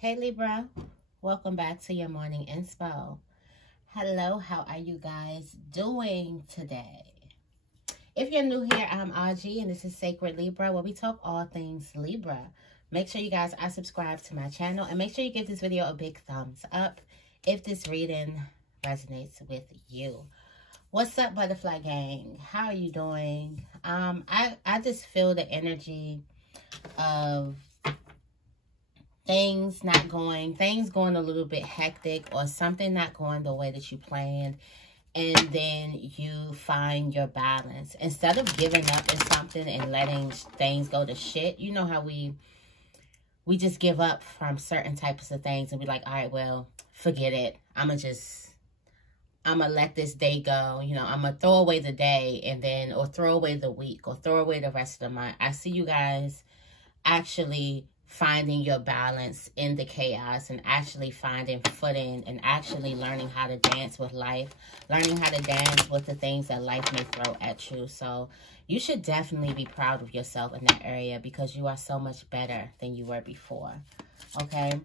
Hey Libra, welcome back to your morning inspo. Hello, how are you guys doing today? If you're new here, I'm Auji and this is Sacred Libra, where we talk all things Libra. Make sure you guys are subscribed to my channel and make sure you give this video a big thumbs up if this reading resonates with you. What's up, Butterfly Gang? How are you doing? I just feel the energy of things going a little bit hectic, or something not going the way that you planned, and then you find your balance. Instead of giving up in something and letting things go to shit, you know how we just give up from certain types of things and be like, all right, well, forget it. I'm gonna let this day go. You know, I'm gonna throw away the day, and then, or throw away the week, or throw away the rest of the month. I see you guys actually finding your balance in the chaos, and actually finding footing, and actually learning how to dance with life, learning how to dance with the things that life may throw at you. So you should definitely be proud of yourself in that area, because you are so much better than you were before. Okay,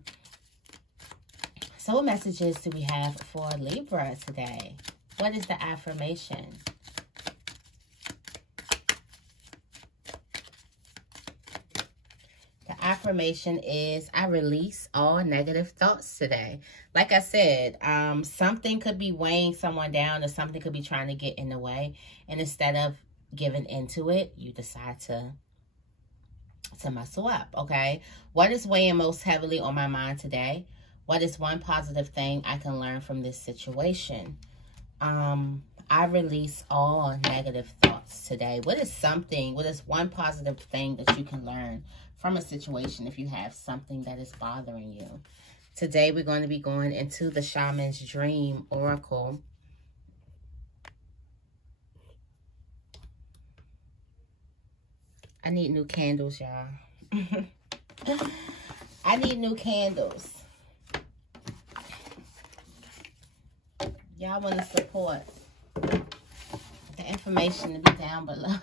so what messages do we have for Libra today? What is the affirmation? Affirmation is, I release all negative thoughts today. Like I said, something could be weighing someone down, or something could be trying to get in the way, and instead of giving into it, you decide to muscle up. Okay, what is weighing most heavily on my mind today? What is one positive thing I can learn from this situation? I release all negative thoughts today. What is one positive thing that you can learn from a situation if you have something that is bothering you? Today we're going to be going into the Shaman's Dream Oracle. I need new candles, y'all. I need new candles. Y'all want to support. The information to be down below.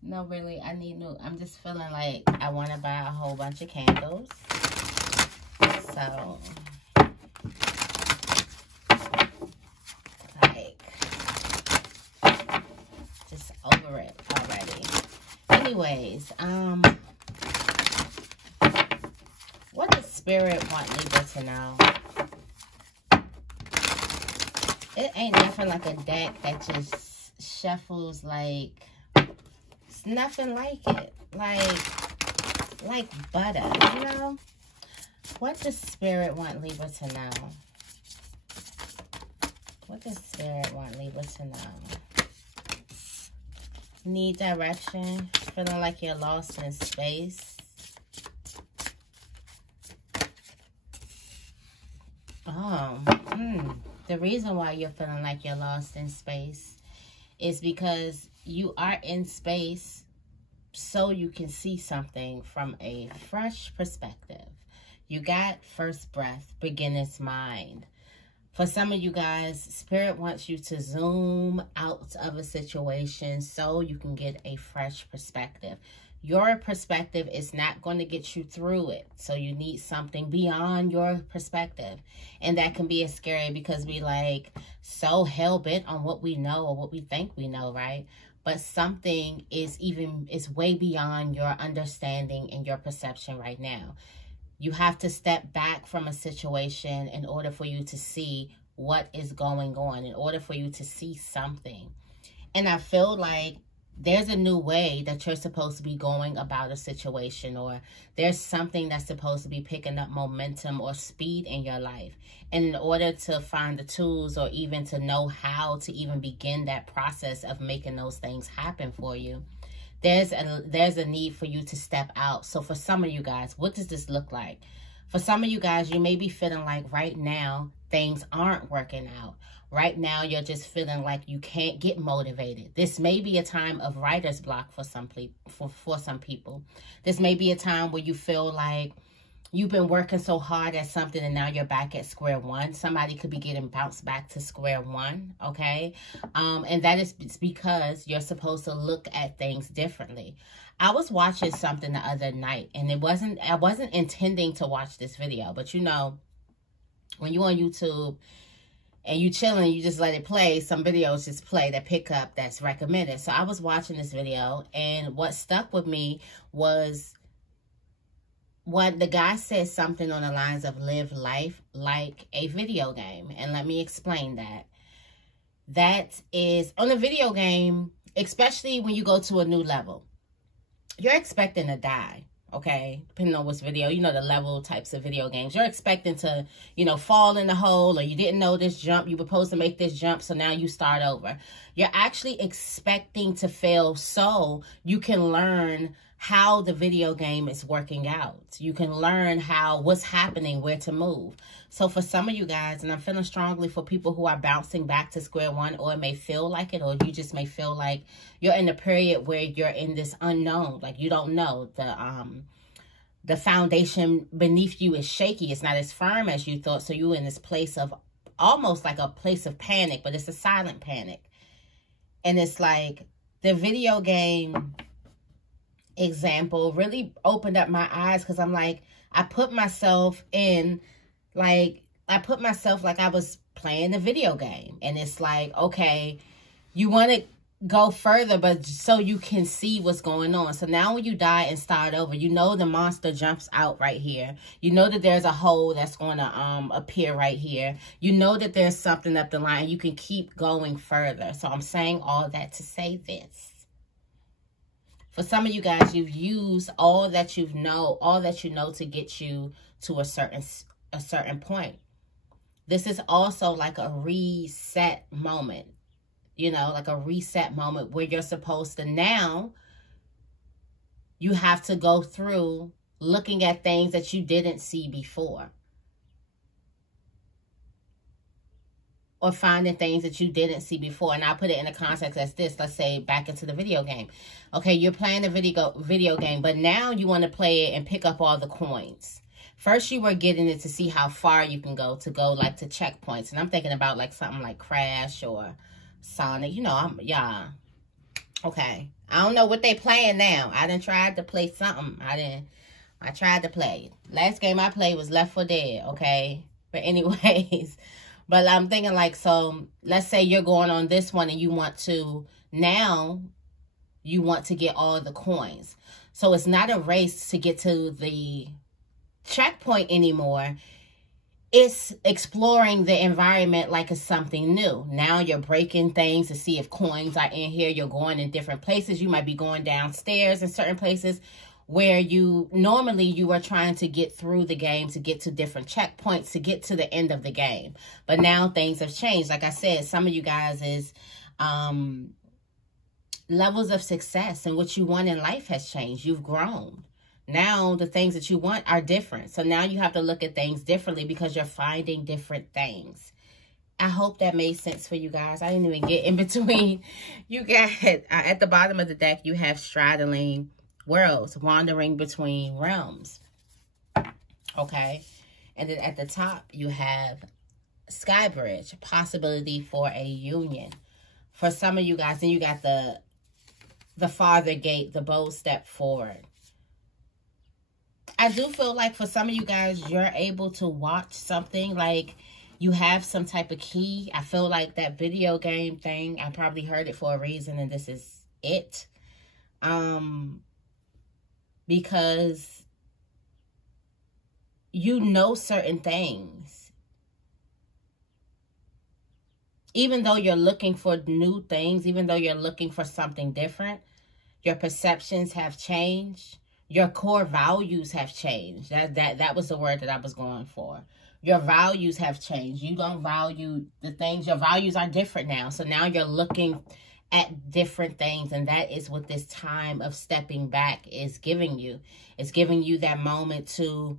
No, really, I need new. I'm just feeling like I want to buy a whole bunch of candles. So, like, just over it already. Anyways, what does Spirit want Libra to know? It ain't nothing like a deck that just shuffles like, it's nothing like it. Like butter, you know? What does Spirit want Libra to know? What does Spirit want Libra to know? Need direction? Feeling like you're lost in space? The reason why you're feeling like you're lost in space is because you are in space so you can see something from a fresh perspective. You got first breath, beginner's mind. For some of you guys, Spirit wants you to zoom out of a situation so you can get a fresh perspective. Your perspective is not going to get you through it. So you need something beyond your perspective. And that can be scary, because we like so hell-bent on what we know or what we think we know, right? But something is way beyond your understanding and your perception right now. You have to step back from a situation in order for you to see what is going on, in order for you to see something. And I feel like there's a new way that you're supposed to be going about a situation, or there's something that's supposed to be picking up momentum or speed in your life. And in order to find the tools, or even to know how to even begin that process of making those things happen for you, there's a need for you to step out. So for some of you guys, what does this look like? For some of you guys, you may be feeling like right now things aren't working out. Right now, you're just feeling like you can't get motivated. This may be a time of writer's block for some people. This may be a time where you feel like you've been working so hard at something and now you're back at square one. Somebody could be getting bounced back to square one, okay? And that is because you're supposed to look at things differently. I was watching something the other night, and I wasn't intending to watch this video, but you know, when you're on YouTube and you chilling, you just let it play. Some videos just play that pick up that's recommended. So I was watching this video, and what stuck with me was what the guy said, something on the lines of live life like a video game. And let me explain that. That is, on a video game, especially when you go to a new level, you're expecting to die, okay? Depending on which video, you know, the level types of video games. You're expecting to, you know, fall in the hole, or you didn't know this jump. You were supposed to make this jump, so now you start over. You're actually expecting to fail so you can learn how the video game is working out. You can learn what's happening, where to move. So for some of you guys, and I'm feeling strongly for people who are bouncing back to square one, or it may feel like it, or you just may feel like you're in a period where you're in this unknown, like you don't know. The foundation beneath you is shaky. It's not as firm as you thought. So you're in this place of almost like a place of panic, but it's a silent panic. And it's like the video game example really opened up my eyes, because I'm like, I put myself like I was playing a video game, and it's like, okay, you want to go further, but so you can see what's going on. So now when you die and start over, you know the monster jumps out right here. You know that there's a hole that's going to appear right here. You know that there's something up the line. You can keep going further. So I'm saying all that to say this. For some of you guys, you've used all that you know to get you to a certain point. This is also like a reset moment, you know, like a reset moment where you're supposed to, now you have to go through looking at things that you didn't see before, or finding things that you didn't see before. And I'll put it in a context as this. Let's say back into the video game. Okay, you're playing a video game, but now you want to play it and pick up all the coins. First, you were getting it to see how far you can go like to checkpoints. And I'm thinking about like something like Crash or Sonic. You know, okay. I don't know what they playing now. I done tried to play something. I tried to play. Last game I played was Left 4 Dead, okay? But anyways, but I'm thinking like, so let's say you're going on this one and you want to get all the coins. So it's not a race to get to the checkpoint anymore. It's exploring the environment like it's something new. Now you're breaking things to see if coins are in here. You're going in different places. You might be going downstairs in certain places where you were trying to get through the game, to get to different checkpoints, to get to the end of the game. But now things have changed. Like I said, some of you guys is levels of success and what you want in life has changed. You've grown. Now the things that you want are different. So now you have to look at things differently because you're finding different things. I hope that made sense for you guys. I didn't even get in between. You got at the bottom of the deck, you have straddling worlds, wandering between realms. Okay. And then at the top, you have Sky Bridge, possibility for a union. For some of you guys, then you got the farther gate, the bold step forward. I do feel like for some of you guys, you're able to watch something, like you have some type of key. I feel like that video game thing, I probably heard it for a reason, and this is it. Because you know certain things. Even though you're looking for new things, even though you're looking for something different, your perceptions have changed. Your core values have changed. That was the word that I was going for. Your values have changed. You don't value the things. Your values are different now. So now you're looking at different things. And that is what this time of stepping back is giving you. It's giving you that moment to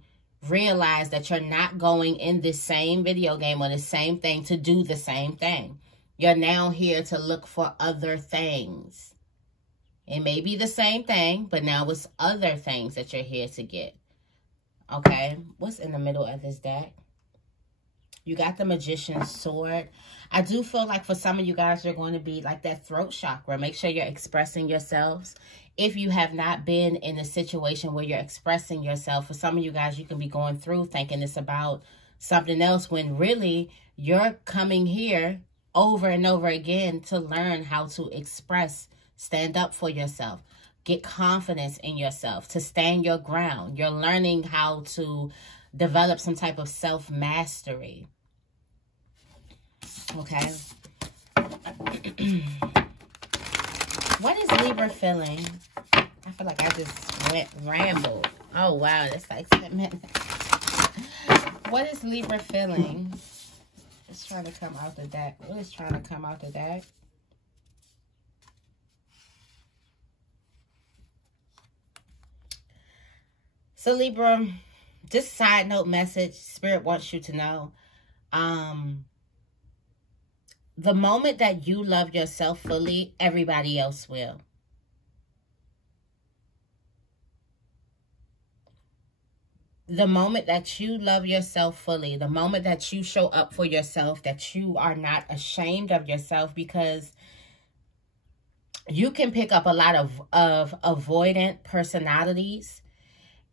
realize that you're not going in this same video game or the same thing to do the same thing. You're now here to look for other things. It may be the same thing, but now it's other things that you're here to get. Okay, what's in the middle of this deck? You got the Magician's Sword. I do feel like for some of you guys, you're going to be like that throat chakra. Make sure you're expressing yourselves. If you have not been in a situation where you're expressing yourself, for some of you guys, you can be going through thinking it's about something else when really you're coming here over and over again to learn how to express, stand up for yourself, get confidence in yourself, to stand your ground. You're learning how to develop some type of self-mastery. Okay. What is Libra feeling? I feel like I just rambled. Oh, wow. That's like 10 minutes. What is Libra feeling? It's trying to come out the deck. What is trying to come out the deck? So, Libra, just side note message. Spirit wants you to know. The moment that you love yourself fully, everybody else will. The moment that you love yourself fully, the moment that you show up for yourself, that you are not ashamed of yourself, because you can pick up a lot of avoidant personalities.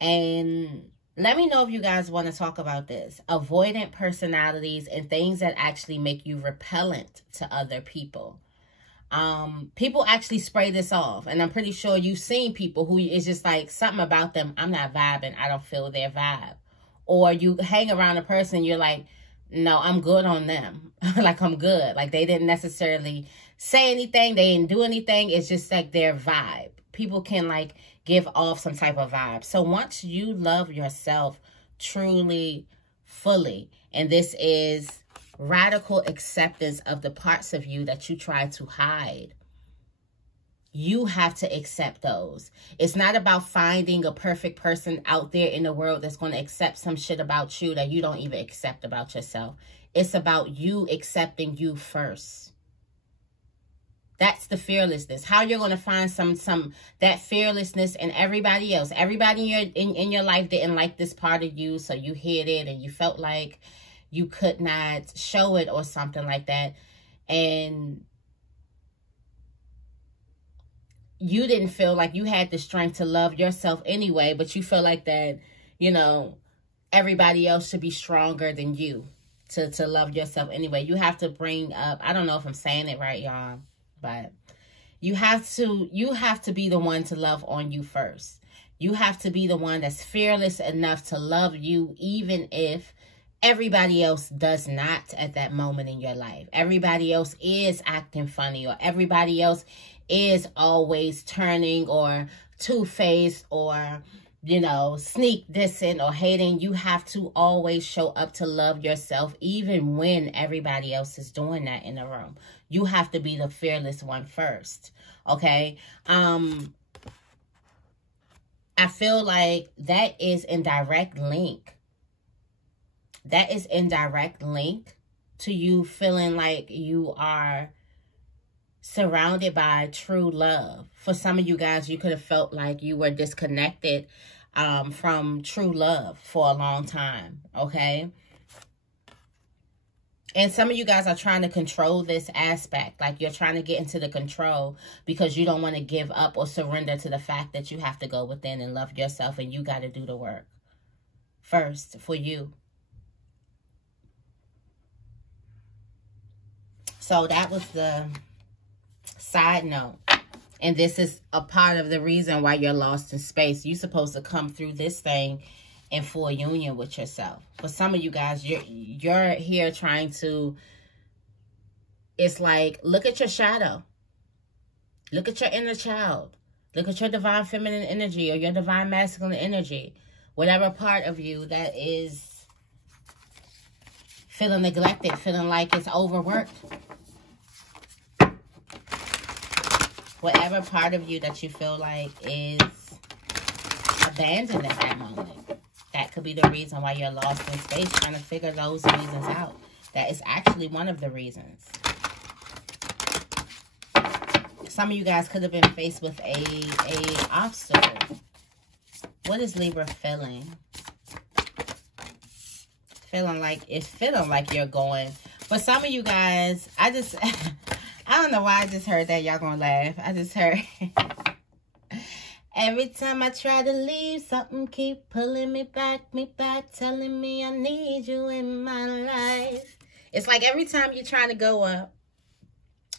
And let me know if you guys want to talk about this. Avoidant personalities and things that actually make you repellent to other people. People actually spray this off. And I'm pretty sure you've seen people who is just like something about them. I'm not vibing. I don't feel their vibe. Or you hang around a person. You're like, no, I'm good on them. Like I'm good. Like they didn't necessarily say anything. They didn't do anything. It's just like their vibe. People can like give off some type of vibe. So once you love yourself truly, fully, and this is radical acceptance of the parts of you that you try to hide, you have to accept those. It's not about finding a perfect person out there in the world that's going to accept some shit about you that you don't even accept about yourself. It's about you accepting you first. That's the fearlessness. How you're going to find that fearlessness in everybody else. Everybody in your life didn't like this part of you, so you hid it and you felt like you could not show it or something like that. And you didn't feel like you had the strength to love yourself anyway, but you feel like that, you know, everybody else should be stronger than you to love yourself anyway. You have to bring up, I don't know if I'm saying it right, y'all, but you have to be the one to love on you first. You have to be the one that's fearless enough to love you, even if everybody else does not at that moment in your life. Everybody else is acting funny, or everybody else is always turning or two-faced or, you know, sneak dissing or hating. You have to always show up to love yourself, even when everybody else is doing that in the room. You have to be the fearless one first, okay? I feel like that is in direct link. That is in direct link to you feeling like you are surrounded by true love. For some of you guys, you could have felt like you were disconnected from true love for a long time, okay? And some of you guys are trying to control this aspect. Like you're trying to get into the control because you don't want to give up or surrender to the fact that you have to go within and love yourself, and you got to do the work first for you. So that was the side note. And this is a part of the reason why you're lost in space. You're supposed to come through this thing in full union with yourself. For some of you guys, you're here trying to, it's like, look at your shadow. Look at your inner child. Look at your divine feminine energy or your divine masculine energy. Whatever part of you that is feeling neglected, feeling like it's overworked. Whatever part of you that you feel like is abandoned at that moment. That could be the reason why you're lost in space, trying to figure those reasons out. That is actually one of the reasons. Some of you guys could have been faced with a obstacle. What is Libra feeling? It's feeling like you're going. For some of you guys, I don't know why I just heard that. Y'all gonna laugh. I just heard every time I try to leave, something keep pulling me back, telling me I need you in my life. It's like every time you're trying to go up,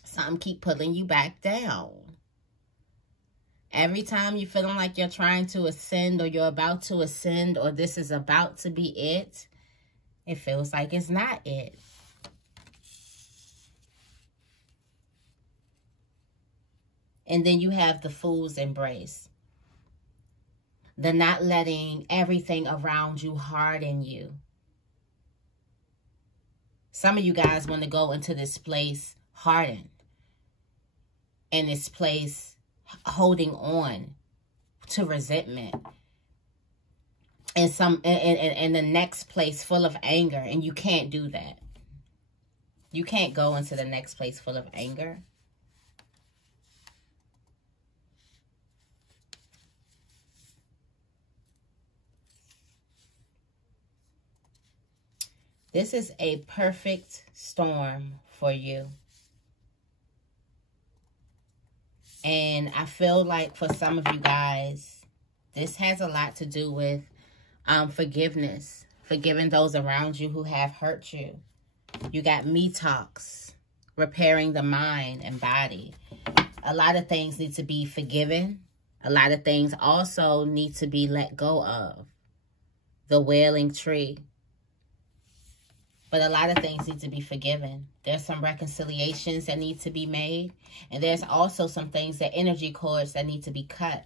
something keep pulling you back down. Every time you're feeling like you're trying to ascend, or you're about to ascend, or this is about to be it, it feels like it's not it. And then you have the Fool's embrace. The not letting everything around you harden you. Some of you guys want to go into this place hardened. In this place holding on to resentment. And the next place full of anger. And you can't do that. You can't go into the next place full of anger. This is a perfect storm for you. And I feel like for some of you guys, this has a lot to do with forgiveness. Forgiving those around you who have hurt you. You got me talks. Repairing the mind and body. A lot of things need to be forgiven. A lot of things also need to be let go of. The wailing tree. But a lot of things need to be forgiven. There's some reconciliations that need to be made. And there's also some things, that energy cords that need to be cut.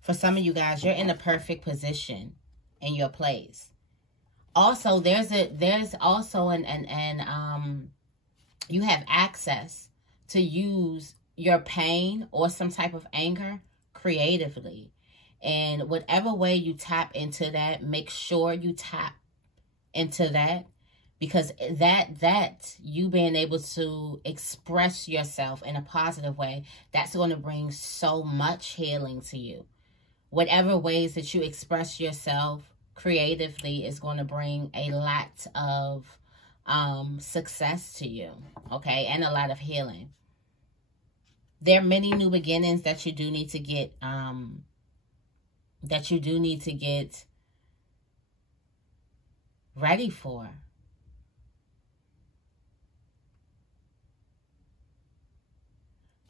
For some of you guys, you're in the perfect position in your place. Also, there's also you have access to use your pain or some type of anger creatively. And whatever way you tap into that, make sure you tap into that, because that you being able to express yourself in a positive way, that's going to bring so much healing to you. Whatever ways that you express yourself creatively is going to bring a lot of success to you, okay, and a lot of healing. There are many new beginnings that you do need to get ready for.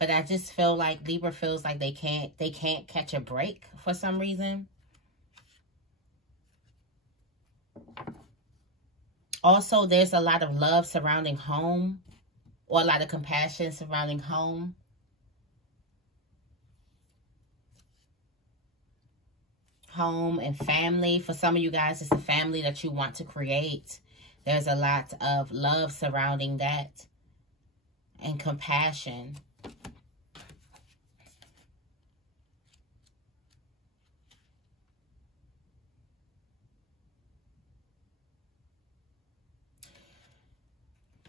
But I just feel like Libra feels like they can't catch a break for some reason. Also, there's a lot of love surrounding home, or a lot of compassion surrounding home. Home and family. For some of you guys, it's the family that you want to create. There's a lot of love surrounding that, and compassion.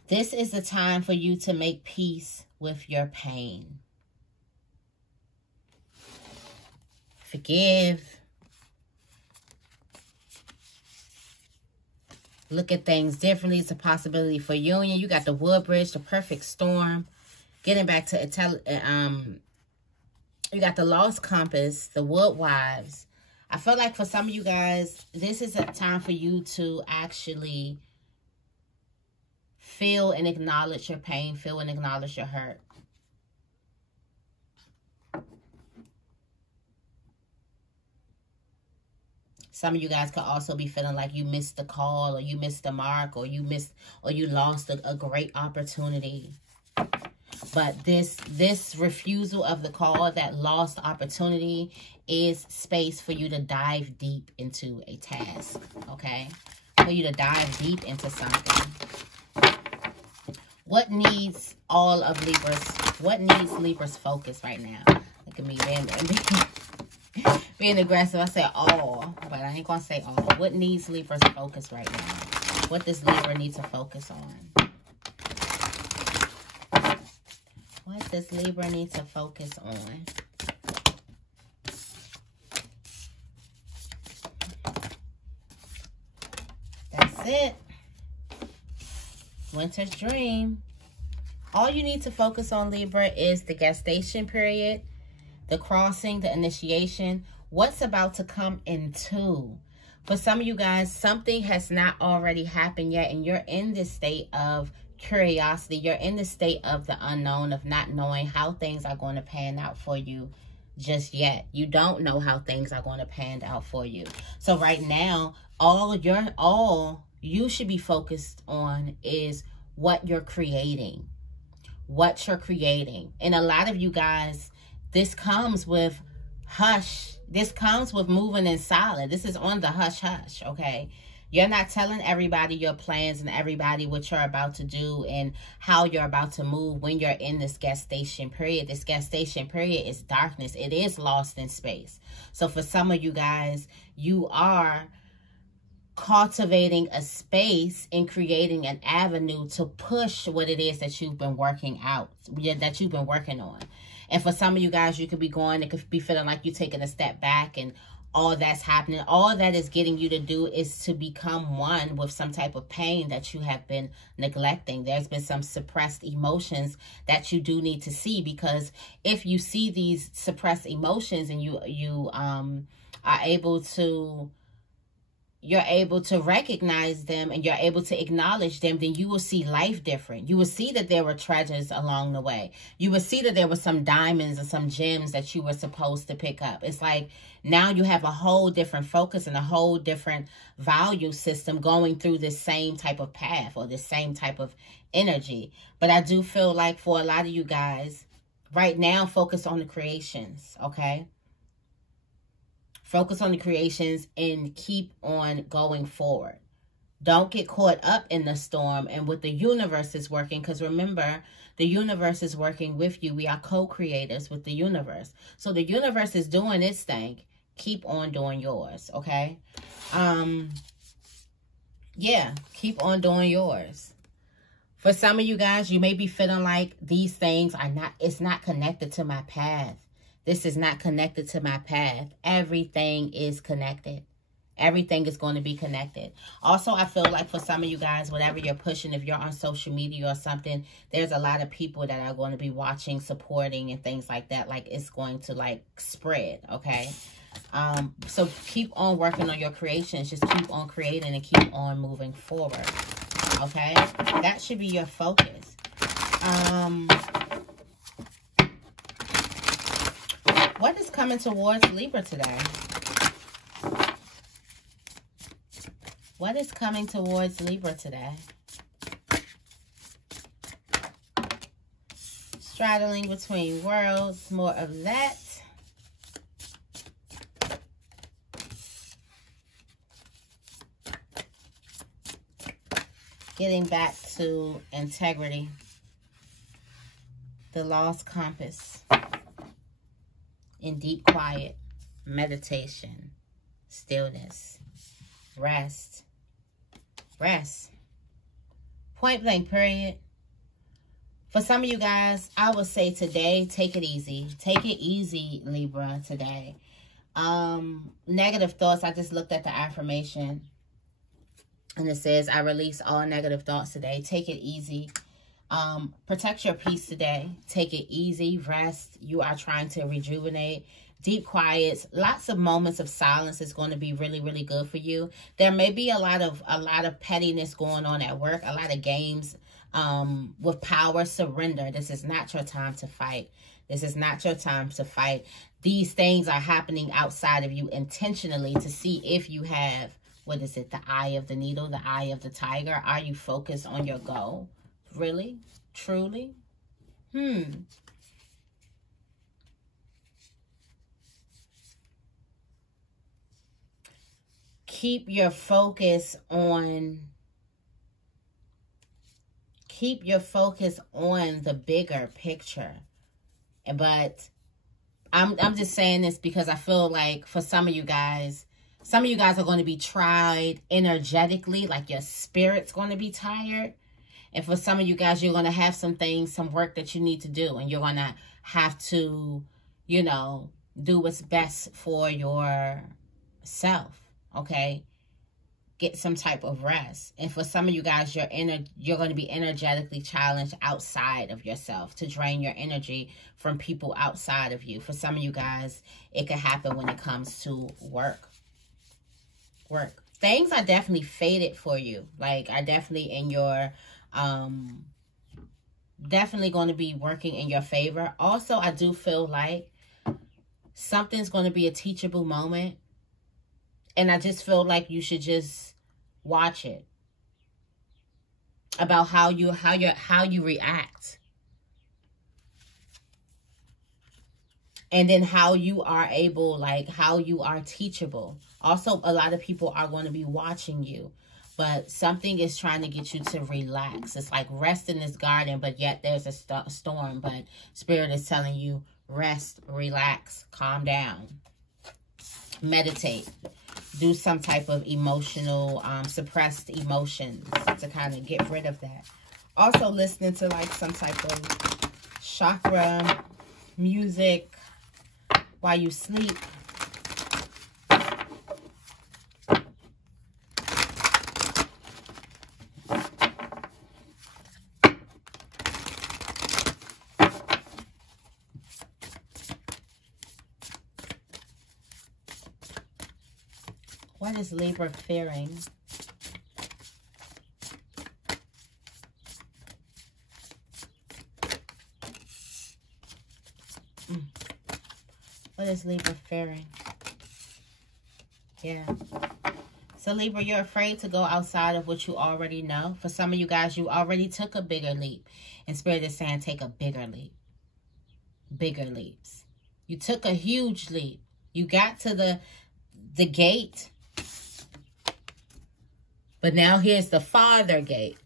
This is the time for you to make peace with your pain. Forgive. Look at things differently. It's a possibility for union. You got the Woodbridge, the perfect storm. Getting back to you got the Lost Compass, the Woodwives. I feel like for some of you guys, this is a time for you to actually feel and acknowledge your pain, feel and acknowledge your hurt. Some of you guys could also be feeling like you missed the call, or you missed the mark, or you lost a great opportunity. But this refusal of the call, that lost opportunity, is space for you to dive deep into a task, okay? For you to dive deep into something. What needs all of Libra's, what needs Libra's focus right now? Look at me being aggressive. I said all, but I ain't going to say all. What needs Libra's focus right now? What does Libra need to focus on? What does Libra need to focus on? it. Winter's dream. All you need to focus on, Libra, is the gestation period, the crossing, the initiation, what's about to come into. For some of you guys, something has not already happened yet, and you're in this state of curiosity. You're in the state of the unknown, of not knowing how things are going to pan out for you just yet. You don't know how things are going to pan out for you. So right now, all you should be focused on is what you're creating. What you're creating. And a lot of you guys, this comes with hush. This comes with moving in silence. This is on the hush hush, okay? You're not telling everybody your plans and everybody what you're about to do and how you're about to move when you're in this gestation period. This gestation period is darkness. It is lost in space. So for some of you guys, you are cultivating a space and creating an avenue to push what it is that you've been working out, that you've been working on. And for some of you guys, you could be it could be feeling like you're taking a step back and all that's happening. All that is getting you to do is to become one with some type of pain that you have been neglecting. There's been some suppressed emotions that you do need to see, because if you see these suppressed emotions and you're able to recognize them and you're able to acknowledge them, then you will see life different. You will see that there were treasures along the way. You will see that there were some diamonds and some gems that you were supposed to pick up. It's like now you have a whole different focus and a whole different value system going through this same type of path or this same type of energy. But I do feel like for a lot of you guys, right now, focus on the creations, okay? Focus on the creations and keep on going forward. Don't get caught up in the storm and what the universe is working, because remember, the universe is working with you. We are co-creators with the universe. So the universe is doing its thing. Keep on doing yours, okay? Yeah, keep on doing yours. For some of you guys, you may be feeling like these things are it's not connected to my path. This is not connected to my path. Everything is connected. Everything is going to be connected. Also, I feel like for some of you guys, whatever you're pushing, if you're on social media or something, there's a lot of people that are going to be watching, supporting, and things like that. Like, it's going to, like, spread, okay? So keep on working on your creations. Just keep on creating and keep on moving forward, okay? That should be your focus. What is coming towards Libra today? What is coming towards Libra today? Straddling between worlds. More of that. Getting back to integrity. The lost compass. In deep quiet, meditation, stillness, rest, point blank period. For some of you guys, I would say today, take it easy. Take it easy, Libra, today. Negative thoughts, I just looked at the affirmation and it says, I release all negative thoughts today. Take it easy. Protect your peace today. Take it easy. Rest. You are trying to rejuvenate. Deep quiets. Lots of moments of silence is going to be really, really good for you. There may be a lot of pettiness going on at work. A lot of games with power. Surrender. This is not your time to fight. This is not your time to fight. These things are happening outside of you intentionally to see if you have, what is it? The eye of the needle, the eye of the tiger. Are you focused on your goal? Really? Truly? Keep your focus on the bigger picture. But I'm just saying this because I feel like for some of you guys are going to be tried energetically, like your spirit's going to be tired. And for some of you guys, you're going to have some work that you need to do. And you're going to have to, you know, do what's best for yourself, okay? get some type of rest. And for some of you guys, you're going to be energetically challenged outside of yourself to drain your energy from people outside of you. For some of you guys, it could happen when it comes to work. Things are definitely faded for you. Like, are definitely in your, definitely going to be working in your favor. Also, I do feel like something's going to be a teachable moment. And I just feel like you should just watch it. About how you react. And then how you are able, like how you are teachable. Also, a lot of people are going to be watching you. But something is trying to get you to relax. It's like rest in this garden, but yet there's a storm. But Spirit is telling you, rest, relax, calm down. Meditate. Do some type of emotional, suppressed emotions to kind of get rid of that. Also listening to like some type of chakra music while you sleep. What is Libra fearing? What is Libra fearing? Yeah. So Libra, you're afraid to go outside of what you already know. For some of you guys, you already took a bigger leap. And Spirit is saying take a bigger leap. Bigger leaps. You took a huge leap. You got to the gate. But now here's the farther gate.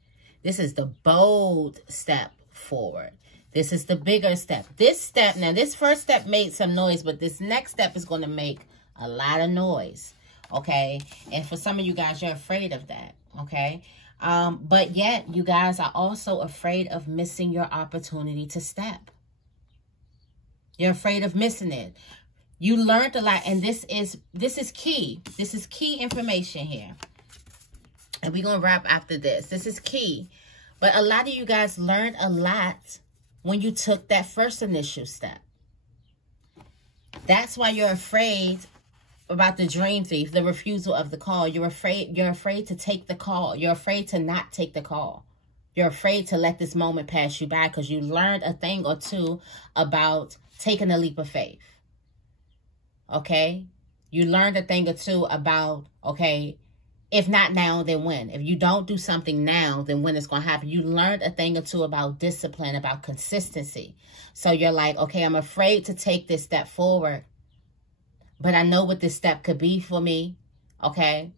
This is the bold step forward. This is the bigger step. This step, now this first step made some noise, but this next step is going to make a lot of noise. Okay? And for some of you guys, you're afraid of that. Okay? But yet, you guys are also afraid of missing your opportunity to step. You're afraid of missing it. You learned a lot, and this is key. This is key information here. And we're going to wrap after this. This is key. But a lot of you guys learned a lot when you took that first initial step. That's why you're afraid about the dream thief, the refusal of the call. You're afraid to take the call. You're afraid to not take the call. You're afraid to let this moment pass you by because you learned a thing or two about taking a leap of faith. Okay? You learned a thing or two about, okay, if not now, then when? If you don't do something now, then when it's going to happen? You learned a thing or two about discipline, about consistency. So you're like, okay, I'm afraid to take this step forward, but I know what this step could be for me, okay?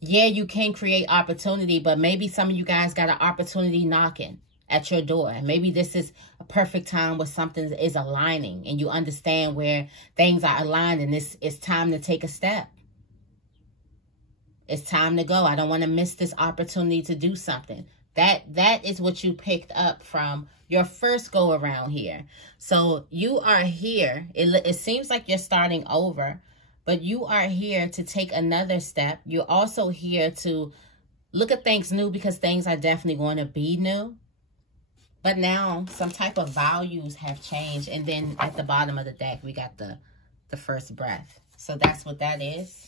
Yeah, you can create opportunity, but maybe some of you guys got an opportunity knocking at your door. And maybe this is a perfect time where something is aligning and you understand where things are aligned and it's time to take a step. It's time to go. I don't want to miss this opportunity to do something. That is what you picked up from your first go around here. So you are here. It seems like you're starting over, but you are here to take another step. You're also here to look at things new because things are definitely going to be new. But now some type of values have changed. And then at the bottom of the deck, we got the first breath. So that's what that is.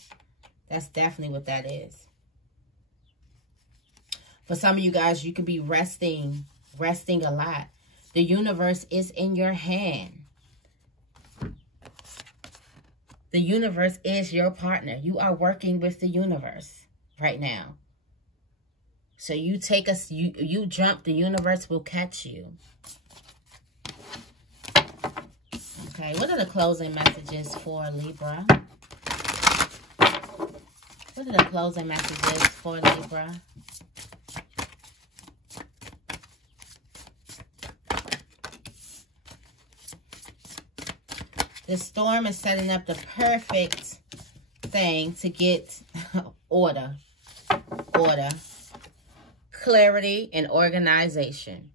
That's definitely what that is. For some of you guys, you could be resting a lot. The universe is in your hand. The universe is your partner. You are working with the universe right now. So you take us, you jump, the universe will catch you. Okay, what are the closing messages for Libra? What are the closing messages for Libra? The storm is setting up the perfect thing to get order, clarity, and organization.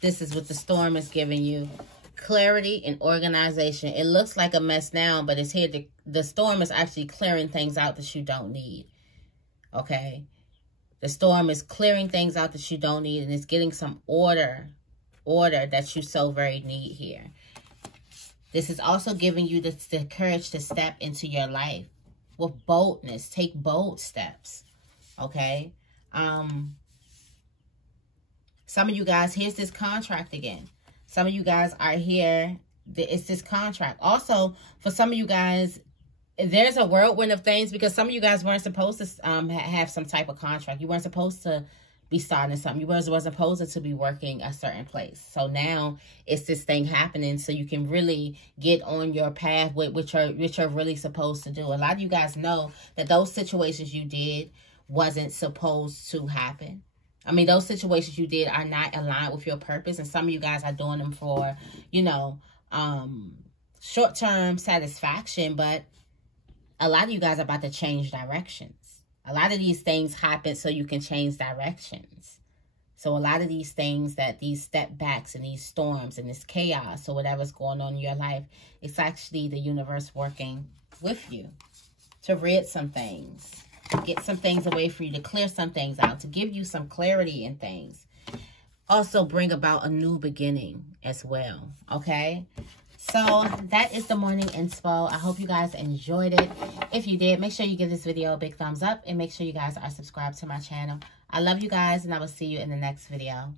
This is what the storm is giving you. clarity and organization. It looks like a mess now, but it's here. The storm is actually clearing things out that you don't need. Okay? The storm is clearing things out that you don't need, and it's getting some order that you so very need here. This is also giving you the courage to step into your life with boldness. Take bold steps. Okay? Some of you guys, here's this contract again. Some of you guys are here. It's this contract. Also, for some of you guys, there's a whirlwind of things because some of you guys weren't supposed to have some type of contract. You weren't supposed to be starting something. You wasn't supposed to be working a certain place. So now it's this thing happening so you can really get on your path with which you're really supposed to do. A lot of you guys know that those situations you did wasn't supposed to happen. I mean, those situations you did are not aligned with your purpose. And some of you guys are doing them for, you know, short-term satisfaction. But a lot of you guys are about to change directions. A lot of these things happen so you can change directions. So a lot of these things, these step backs and these storms and this chaos or whatever's going on in your life, it's actually the universe working with you to rid some things, to get some things away for you, to clear some things out, to give you some clarity in things. Also bring about a new beginning as well, okay? So that is the morning inspo. I hope you guys enjoyed it. If you did, make sure you give this video a big thumbs up and make sure you guys are subscribed to my channel. I love you guys and I will see you in the next video.